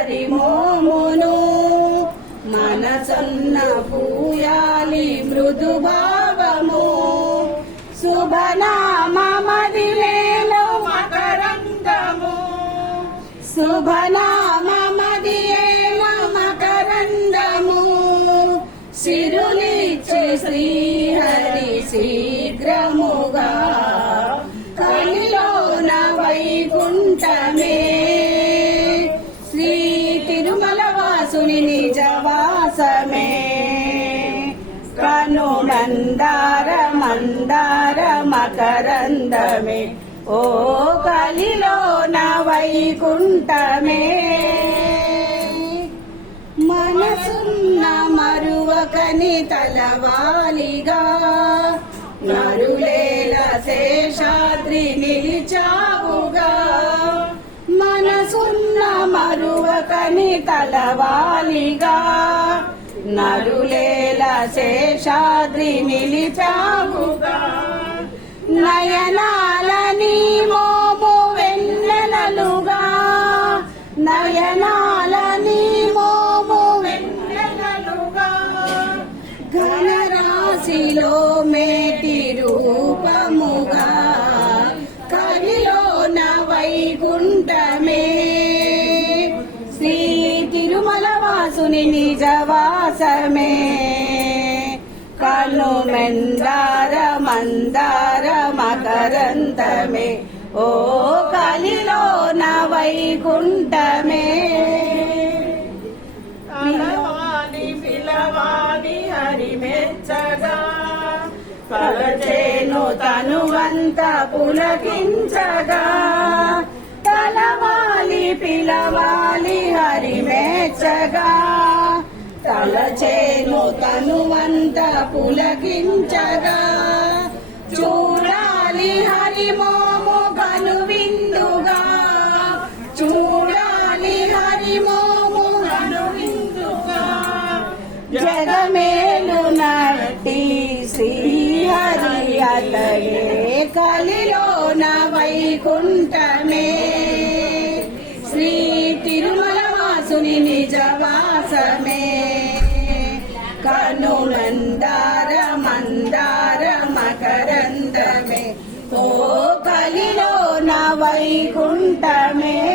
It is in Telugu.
హరిమోమును మనసున్న పూయాలి మృదు భావము శుభనామదిలేలో మకరందము. శుభనామదియేలో మకరందము. సిరులిచ్చే శ్రీహరి శీఘ్రముగా. కలిలోన వైకుంఠమే తిరుమల నిజవాసమే కను మందార మందార మకరందమే. ఓ కలిలో వైకుంఠమే. మనసున్న మరువకని తలవాలిగా. మరువకని తలవాలిగా నరులేల శేషాద్రి నిలిచావుగా. నయనాలని మోము వెన్నెలలుగా నయనాలని మోము వెన్నెలలుగా ఘనరాశిలో మేటి రూపము వాసుని నిజవాసమే కను మెందార మందార మకరంతమే. ఓ కలిలో నా వైకుంఠమే. పిలవాలి పిలవాలి హరి మెచ్చగా పరచేను తనువంత పులకించగా. తలవాలి పిలవాలి హరి మెచ్చగా తలచేను తనువంత పులకించగా. చూడాలి హరిమోము గను విందుగా చూడాలి హరిమోము గను విందుగా జగమేలు నటి శ్రీహరి అతడే కలిలోన వైకుంఠమే. తిరుమల నిజవాసమే కను మందార మకరందమే. ఓ కలిలో నా వైకుంఠమే.